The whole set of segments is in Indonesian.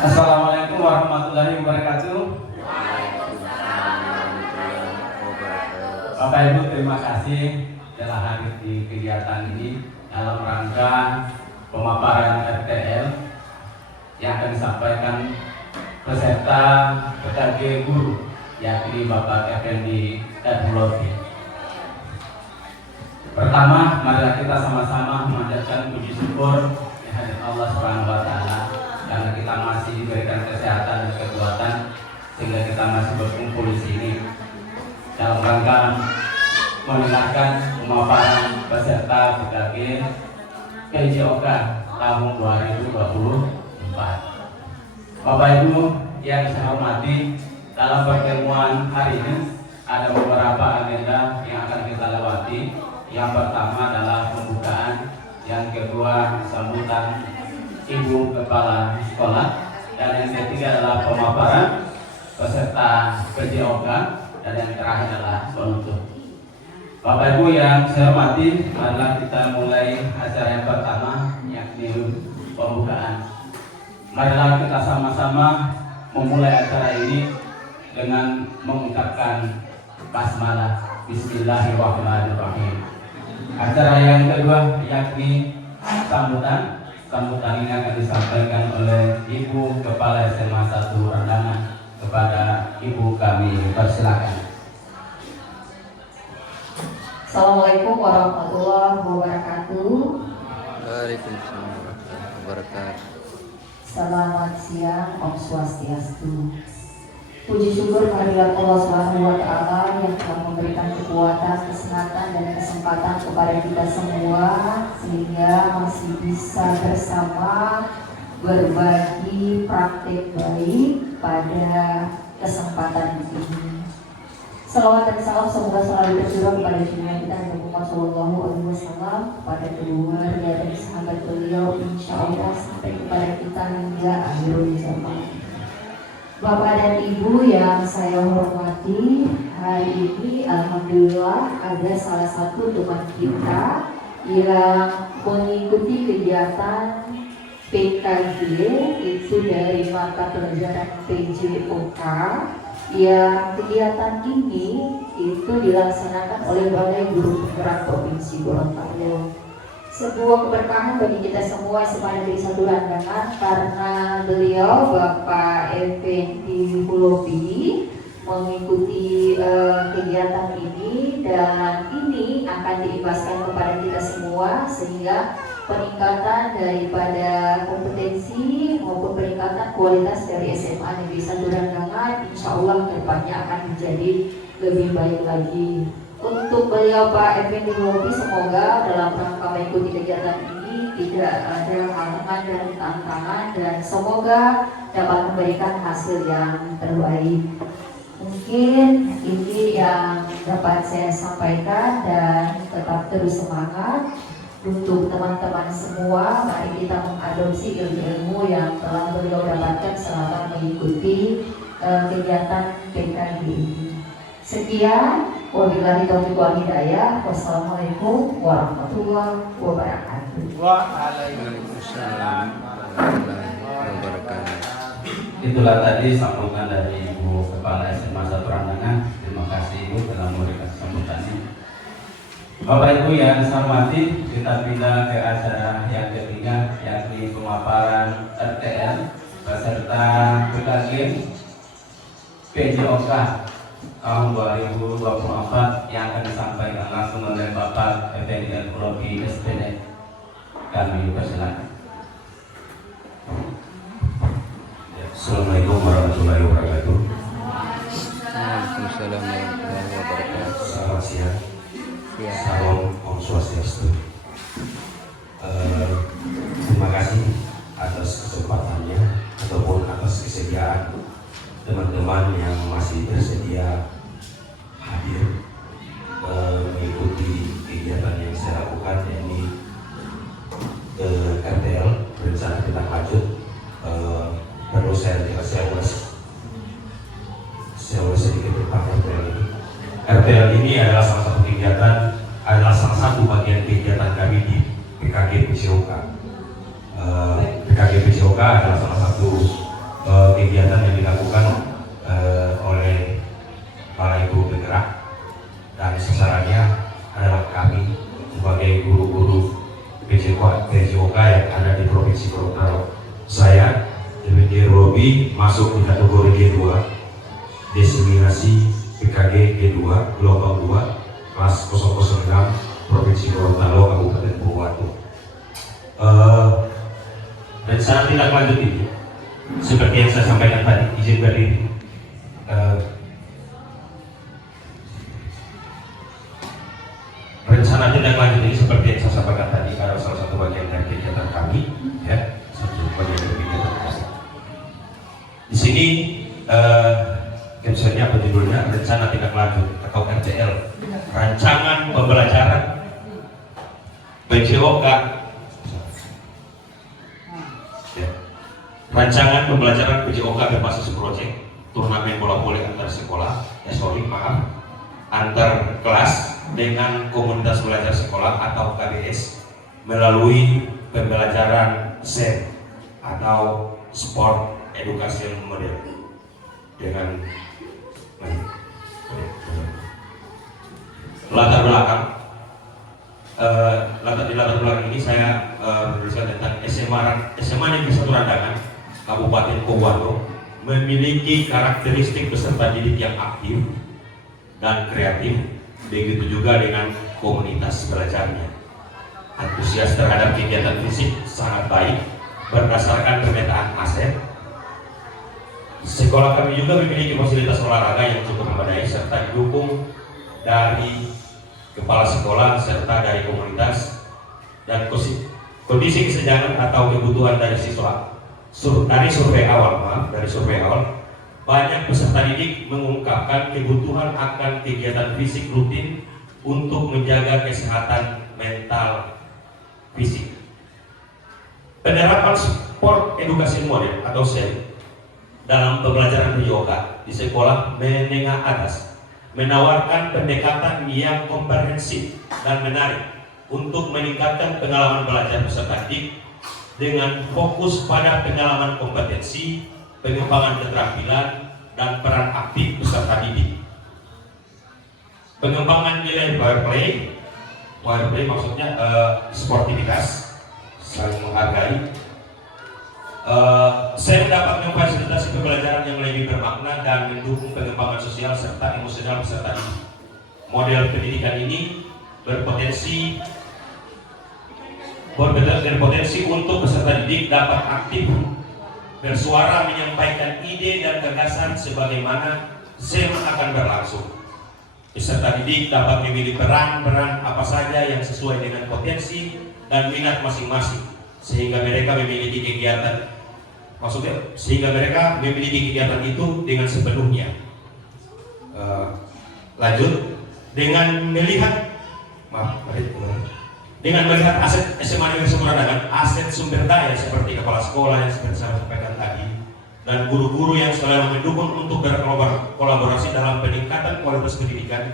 Assalamualaikum warahmatullahi wabarakatuh. Bapak Ibu, terima kasih telah hadir di kegiatan ini dalam rangka pemaparan RTL yang akan disampaikan peserta PKG guru, yakni Bapak Effendi Edhulofi. Pertama, marilah kita sama-sama memanjatkan puji syukur kehadirat Allah Subhanahu wa Ta'ala karena kita masih diberikan kesehatan dan kekuatan sehingga kita masih berkumpul di sini dalam rangka mendengarkan pemaparan peserta PKG PJOK tahun 2024. Bapak Ibu yang saya hormati, dalam pertemuan hari ini ada beberapa agenda yang akan kita lewati. Yang pertama adalah pembukaan, yang kedua sambutan Ibu Kepala Sekolah, dan yang ketiga adalah pemaparan peserta PJOK, dan yang terakhir adalah penutup. Bapak Ibu yang saya hormati, marilah kita mulai acara yang pertama, yakni pembukaan. Marilah kita sama-sama memulai acara ini dengan mengucapkan basmalah, Bismillahirrahmanirrahim. Acara yang kedua yakni sambutan. Sambutan ini akan disampaikan oleh Ibu Kepala SMA 1 Randangan. Kepada Ibu kami persilakan. Assalamualaikum warahmatullahi wabarakatuh. Waalaikumsalam warahmatullahi wabarakatuh. Selamat siang, Om Swastiastu. Puji syukur kehadirat Allah Subhanahu wa Ta'ala yang telah memberikan kekuatan, kesehatan, dan kesempatan kepada kita semua sehingga masih bisa bersama berbagi praktik baik pada kesempatan ini. Salawat dan salam semoga selalu tercurah kepada junjungan kita Nabi Muhammad SAW, kepada keluarga dan sahabat beliau, insya Allah sampai kepada kita hingga akhir zaman. Bapak dan Ibu yang saya hormati, hari ini alhamdulillah ada salah satu teman kita yang mengikuti kegiatan PKG itu dari mata pelajaran PJOK, yang kegiatan ini itu dilaksanakan oleh Balai Guru Penggerak Provinsi Gorontalo. Sebuah keberkahan bagi kita semua sepanjang dari satu Randangan, karena beliau Bapak Effendi Edhulofi mengikuti kegiatan ini, dan ini akan diimbaskan kepada kita semua sehingga peningkatan daripada kompetensi maupun peningkatan kualitas dari SMA Negeri 1 Randangan insya Allah kedepannya akan menjadi lebih baik lagi. Untuk beliau Pak Effendi Edhulofi, semoga dalam rangka mengikuti kegiatan ini tidak ada halangan dan tantangan, dan semoga dapat memberikan hasil yang terbaik. Mungkin ini yang dapat saya sampaikan, dan tetap terus semangat. Untuk teman-teman semua, mari kita mengadopsi ilmu-ilmu yang telah beliau dapatkan selama mengikuti kegiatan PKG ini. Sekian, wabillahi taufiq wal hidayah. Wassalamualaikum warahmatullahi wabarakatuh. Waalaikumsalam warahmatullahi wabarakatuh. Itulah tadi sambutan dari Ibu Kepala SMA 1 Randangan. Terima kasih Ibu telah memberikan sambutan ini. Bapak Ibu yang saya hormati, kita pindah ke acara yang ketiga, yakni pemaparan RTL beserta PKG PJOK tahun 2024 yang akan disampaikan langsung oleh Bapak Effendi Edhulofi SPD. Kami persilakan. Assalamualaikum warahmatullahi wabarakatuh. Waalaikumsalam warahmatullahi wabarakatuh. Selamat siang. Ya. Salam Om Swastiastu. Terima kasih atas kesempatannya ataupun atas kesediaan teman-teman yang masih bersedia hadir mengikuti kegiatan yang saya lakukan, yakni RTL rencana tindak lanjut. Perlu saya ulas sedikit tentang RTL ini. RTL ini adalah salah satu kegiatan, adalah salah satu bagian kegiatan kami di PKG PCOK. PKG PCOK adalah salah satu kegiatan yang dilakukan oleh Balai Guru Bergerak, dan sasarannya adalah kami sebagai guru-guru PCOK yang ada di Provinsi Gorontalo. Saya DPD Robi masuk di kategori G2, desiminasi PKG G2 gelombang 2 kelas 006 Provinsi Gorontalo Kabupaten Purwokerto. Rencana tindak lanjut ini seperti yang saya sampaikan tadi, izin berdiri. Rencana tindak lanjut ini seperti yang saya sampaikan tadi adalah salah satu bagian dari kegiatan kami, ya, satu bagian dari kegiatan kami. Di sini captionnya apa judulnya? Rencana tindak lanjut atau RTL, rancangan pembelajaran PCOK. Ya. Rancangan pembelajaran PCOK berbasis proyek turnamen bola voli antar sekolah, antar kelas dengan komunitas belajar sekolah atau KBS melalui pembelajaran SEM atau Sport Education Model dengan latar belakang. Di latar belakang ini saya berbicara tentang SMA Negeri 1 Randangan Kabupaten Purwokerto memiliki karakteristik peserta didik yang aktif dan kreatif, begitu juga dengan komunitas belajarnya. Antusias terhadap kegiatan fisik sangat baik berdasarkan pemetaan aset. Sekolah kami juga memiliki fasilitas olahraga yang cukup memadai serta didukung dari kepala sekolah serta dari komunitas, dan kondisi kesenjangan atau kebutuhan dari siswa. Dari survei awal banyak peserta didik mengungkapkan kebutuhan akan kegiatan fisik rutin untuk menjaga kesehatan mental fisik. Penerapan sport edukasi model atau SEM dalam pembelajaran PCOK di sekolah menengah atas menawarkan pendekatan yang komprehensif dan menarik untuk meningkatkan pengalaman belajar peserta didik dengan fokus pada pengalaman kompetensi, pengembangan keterampilan, dan peran aktif peserta didik. Pengembangan nilai play maksudnya sportivitas, saling menghargai. Saya mendapat memfasilitasi pembelajaran yang lebih bermakna dan mendukung pengembangan sosial serta emosional peserta didik. Model pendidikan ini berpotensi untuk peserta didik dapat aktif bersuara, menyampaikan ide dan gagasan sebagaimana SEM akan berlangsung. Peserta didik dapat memilih peran apa saja yang sesuai dengan potensi dan minat masing-masing, sehingga mereka memiliki kegiatan itu dengan sepenuhnya. Lanjut, dengan melihat aset SMA Negeri 1 Randangan, aset sumber daya seperti kepala sekolah yang seperti saya sampaikan tadi, dan guru-guru yang selalu mendukung untuk berkolaborasi dalam peningkatan kualitas pendidikan,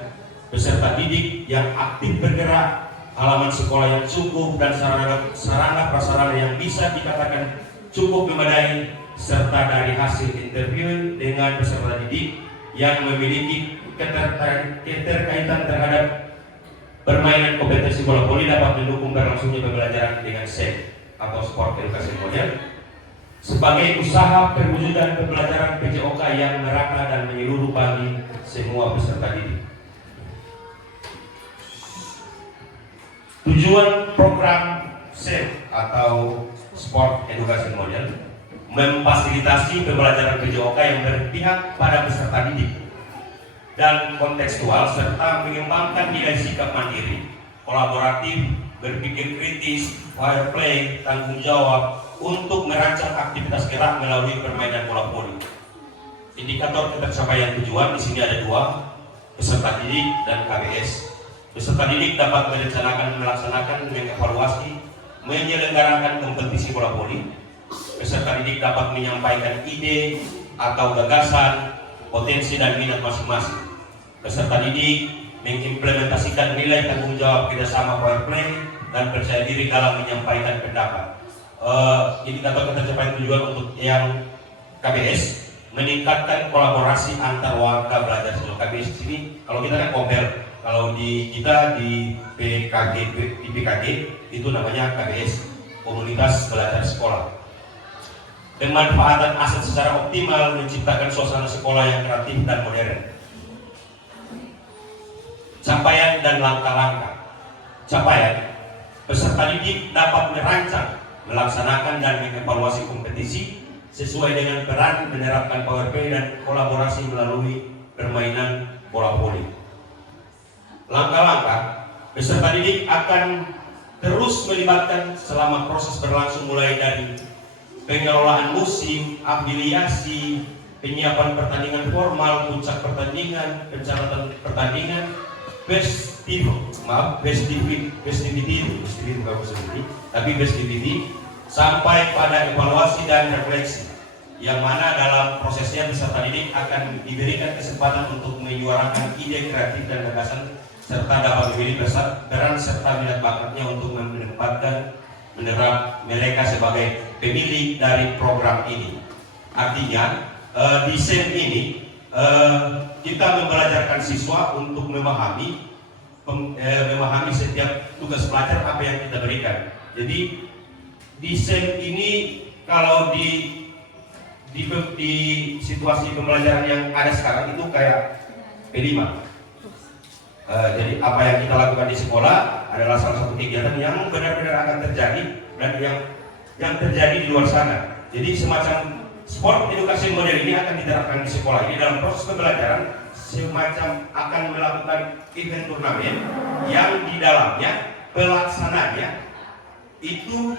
peserta didik yang aktif bergerak, halaman sekolah yang cukup, dan sarana prasarana yang bisa dikatakan cukup memadai, serta dari hasil interview dengan peserta didik yang memiliki keterkaitan terhadap permainan kompetensi bola voli dapat mendukung berlangsungnya pembelajaran dengan SEM atau Sport Education Model sebagai usaha perwujudan pembelajaran PCOK yang merata dan menyeluruh bagi semua peserta didik. Tujuan program SEM atau Sport Education Model memfasilitasi pembelajaran PCOK yang berpihak pada peserta didik dan kontekstual serta mengembangkan nilai sikap mandiri, kolaboratif, berpikir kritis, fair play, tanggung jawab untuk merancang aktivitas gerak melalui permainan bola voli. Indikator pencapaian tujuan di sini ada dua, peserta didik dan KBS. Peserta didik dapat melaksanakan, mengevaluasi, menyelenggarakan kompetisi bola voli. Peserta didik dapat menyampaikan ide atau gagasan, potensi dan minat masing-masing. Peserta didik mengimplementasikan nilai tanggung jawab, kerjasama, fair play, dan percaya diri dalam menyampaikan pendapat. Indikator pencapaian tujuan untuk yang KBS meningkatkan kolaborasi antar warga belajar sekolah. KBS di sini kalau kita kan compare, kalau di kita di PKG itu namanya KBS, komunitas belajar sekolah. Pemanfaatan aset secara optimal menciptakan suasana sekolah yang kreatif dan modern. Capaian dan langkah-langkah. Capaian, peserta didik dapat merancang, melaksanakan dan mengevaluasi kompetisi sesuai dengan peran menerapkan power play dan kolaborasi melalui permainan bola voli. Langkah-langkah, peserta didik akan terus melibatkan selama proses berlangsung mulai dari pengelolaan musim, afiliasi, penyiapan pertandingan formal, puncak pertandingan, pencatatan pertandingan, festivity, sampai pada evaluasi dan refleksi, yang mana dalam prosesnya peserta didik akan diberikan kesempatan untuk menyuarakan ide kreatif dan gagasan serta dapat memilih peran serta minat bakatnya untuk menerap mereka sebagai pemilik dari program ini. Artinya di SEM ini kita membelajarkan siswa untuk memahami setiap tugas belajar apa yang kita berikan. Jadi di SEM ini kalau di situasi pembelajaran yang ada sekarang itu kayak P5. Jadi apa yang kita lakukan di sekolah adalah salah satu kegiatan yang benar-benar akan terjadi dan yang terjadi di luar sana. Jadi semacam sport edukasi model ini akan diterapkan di sekolah. Ini dalam proses pembelajaran semacam akan melakukan event turnamen yang di dalamnya pelaksananya itu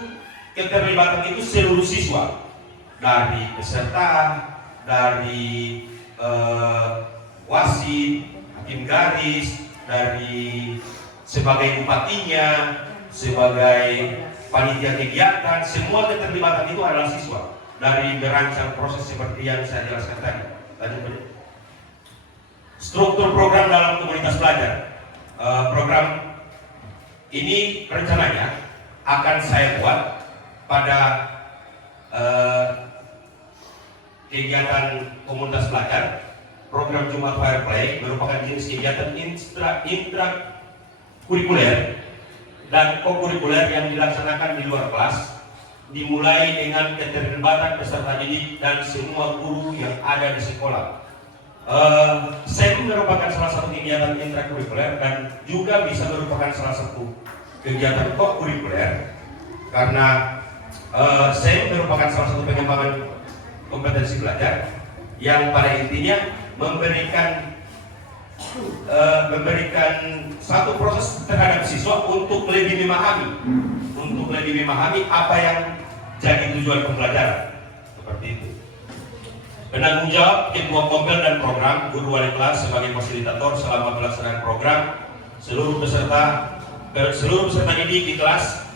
keterlibatan itu seluruh siswa, dari peserta, dari wasit, hakim garis, dari sebagai bupatinya, sebagai panitia kegiatan, semua keterlibatan itu adalah siswa dari merancang proses seperti yang saya jelaskan tadi. Lanjut. Struktur program dalam komunitas belajar. Program ini rencananya akan saya buat pada kegiatan komunitas belajar. Program Jumat Fair Play merupakan jenis kegiatan intrakurikuler dan kokurikuler yang dilaksanakan di luar kelas, dimulai dengan keterlibatan peserta didik dan semua guru yang ada di sekolah. SEM merupakan salah satu kegiatan intrakurikuler dan juga bisa merupakan salah satu kegiatan kokurikuler karena SEM merupakan salah satu pengembangan kompetensi belajar yang pada intinya memberikan satu proses terhadap siswa untuk lebih memahami apa yang jadi tujuan pembelajaran, seperti itu. Penanggung jawab ketua kompel dan program, guru wali kelas sebagai fasilitator selama pelaksanaan program, seluruh peserta didik di kelas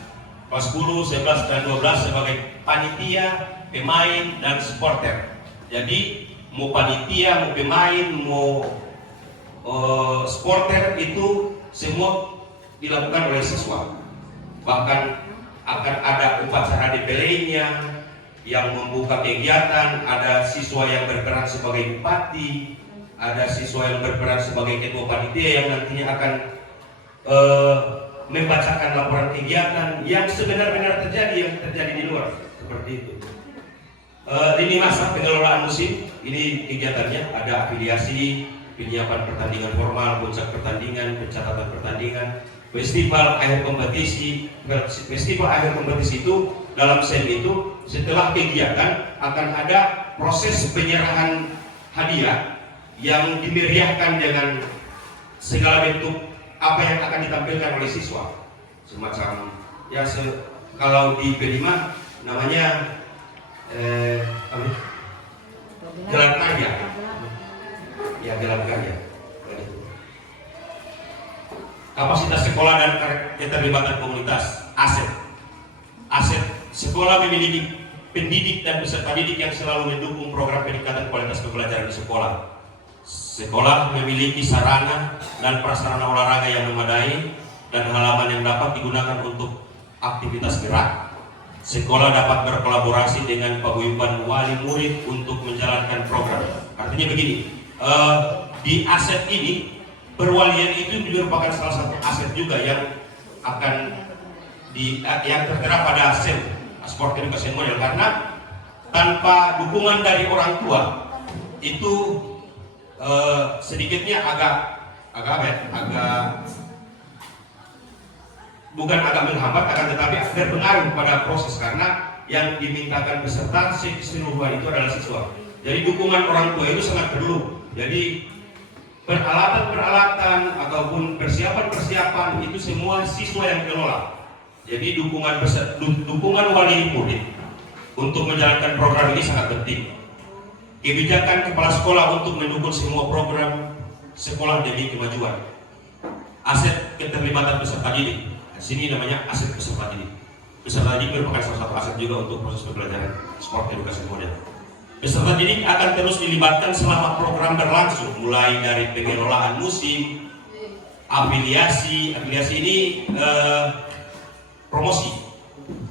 10, 11, dan 12 sebagai panitia, pemain, dan supporter. Jadi mau panitia, mau pemain, mau supporter itu semua dilakukan oleh siswa. Bahkan akan ada upacara DPL-nya yang membuka kegiatan, ada siswa yang berperan sebagai bupati, ada siswa yang berperan sebagai ketua panitia yang nantinya akan membacakan laporan kegiatan yang sebenar-benar terjadi di luar, seperti itu. Lini masa pengelolaan musim ini kegiatannya ada afiliasi, penyiapan pertandingan formal, puncak pertandingan, pencatatan pertandingan, festival akhir kompetisi. Festival akhir kompetisi itu dalam SEM itu setelah kegiatan akan ada proses penyerahan hadiah yang dimeriahkan dengan segala bentuk apa yang akan ditampilkan oleh siswa, semacam ya kalau di P5 namanya gelar karya, ya gelar karya. Kapasitas sekolah dan keterlibatan komunitas, aset sekolah memiliki pendidik dan peserta didik yang selalu mendukung program peningkatan kualitas pembelajaran di sekolah. Sekolah memiliki sarana dan prasarana olahraga yang memadai dan halaman yang dapat digunakan untuk aktivitas gerak. Sekolah dapat berkolaborasi dengan paguyuban wali murid untuk menjalankan program. Artinya begini, di aset ini perwalian itu merupakan salah satu aset juga yang akan yang tertera pada SEM, Sport Education Model, karena tanpa dukungan dari orang tua itu sedikitnya agak bukan agak menghambat, akan tetapi berpengaruh pada proses, karena yang dimintakan peserta keseluruhan itu adalah siswa. Jadi dukungan orang tua itu sangat perlu. Jadi peralatan ataupun persiapan itu semua siswa yang kelola. Jadi dukungan wali murid untuk menjalankan program ini sangat penting. Kebijakan kepala sekolah untuk mendukung semua program sekolah demi kemajuan. Aset keterlibatan peserta didik. Di sini namanya aset peserta didik. Peserta didik merupakan salah satu aset juga untuk proses pembelajaran sport edukasi model. Peserta didik akan terus dilibatkan selama program berlangsung, mulai dari pengelolaan musim, afiliasi ini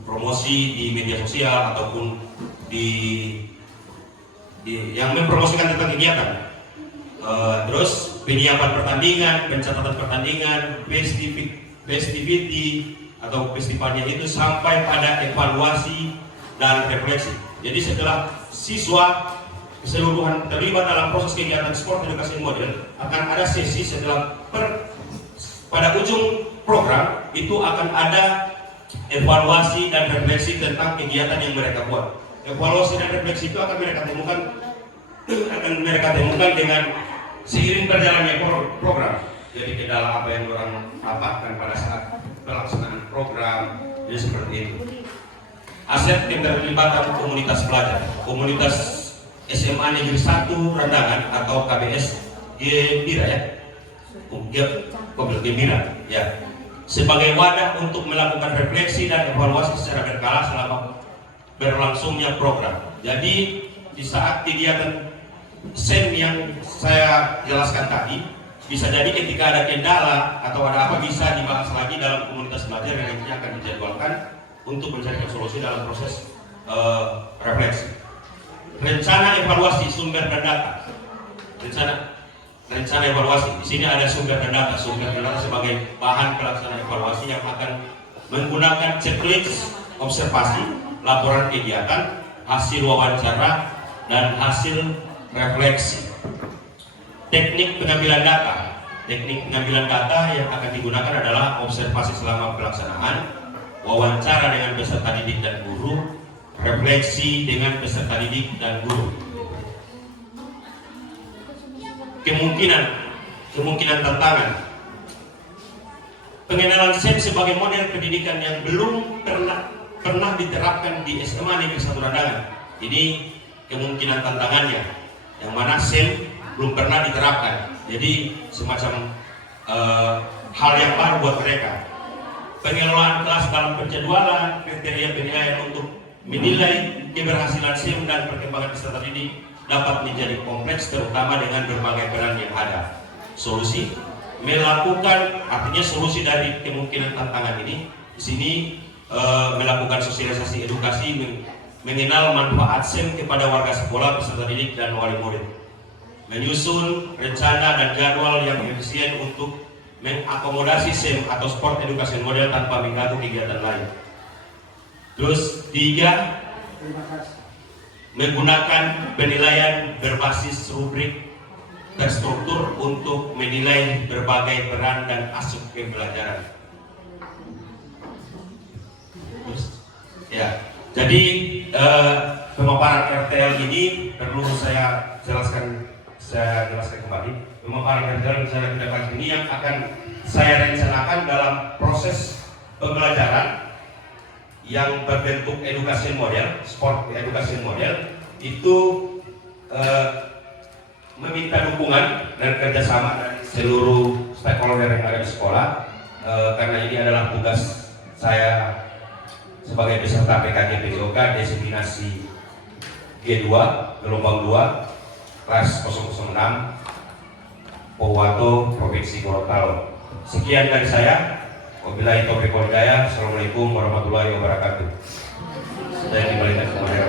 promosi di media sosial ataupun di yang mempromosikan tentang kegiatan. Terus penyiapan pertandingan, pencatatan pertandingan, festivity atau festivalnya itu sampai pada evaluasi dan refleksi. Jadi setelah siswa keseluruhan terlibat dalam proses kegiatan sport edukasi model, akan ada sesi setelah pada ujung program itu akan ada evaluasi dan refleksi tentang kegiatan yang mereka buat. Evaluasi dan refleksi itu akan mereka temukan dengan seiring berjalannya program. Jadi kendala apa yang orang dapatkan pada saat pelaksanaan program, jadi seperti itu. Aset keterlibatan komunitas pelajar, komunitas SMA Negeri 1 Randangan atau KBS Gembira Gembira ya, sebagai wadah untuk melakukan refleksi dan evaluasi secara berkala selama berlangsungnya program. Jadi di saat kegiatan SEM yang saya jelaskan tadi, bisa jadi ketika ada kendala atau ada apa bisa dibahas lagi dalam komunitas belajar yang nantinya akan dijadwalkan untuk mencari solusi dalam proses refleksi. Rencana evaluasi sumber dan data. Rencana evaluasi. Di sini ada sumber dan data. Sumber dan data sebagai bahan pelaksanaan evaluasi yang akan menggunakan checklist observasi, laporan kegiatan, hasil wawancara, dan hasil refleksi. Teknik pengambilan data. Teknik pengambilan data yang akan digunakan adalah observasi selama pelaksanaan, wawancara dengan peserta didik dan guru, refleksi dengan peserta didik dan guru. Kemungkinan tantangan. Pengenalan SEM sebagai model pendidikan yang belum pernah diterapkan di SMA Negeri 1 Randangan. Ini kemungkinan tantangannya, yang mana SEM belum pernah diterapkan. Jadi semacam hal yang baru buat mereka. Pengelolaan kelas dalam penjadwalan, kriteria penilaian untuk menilai keberhasilan SEM dan perkembangan peserta didik dapat menjadi kompleks, terutama dengan berbagai peran yang ada. Solusi melakukan, artinya solusi dari kemungkinan tantangan ini di sini melakukan sosialisasi edukasi, mengenal manfaat SEM kepada warga sekolah, peserta didik dan wali murid, menyusun rencana dan jadwal yang efisien untuk mengakomodasi SEM atau sport education model tanpa mengganggu kegiatan lain. Terus 3, menggunakan penilaian berbasis rubrik terstruktur untuk menilai berbagai peran dan aspek pembelajaran. Ya, jadi pemaparan RTL ini perlu saya jelaskan saya jelaskan kembali. Pemaparan dalam secara tidak langsung ini yang akan saya rencanakan dalam proses pembelajaran yang berbentuk edukasi model, sport edukasi model itu meminta dukungan dan kerjasama dari seluruh stakeholder yang ada di sekolah, karena ini adalah tugas saya sebagai peserta PKJ PJOK desiminasi G2 gelombang 2 kelas 006 Pohuwato Provinsi Gorontalo. Sekian dari saya. Wabillahi taufiq wal hidayah. Assalamualaikum warahmatullahi wabarakatuh. Saya kembalikan kepada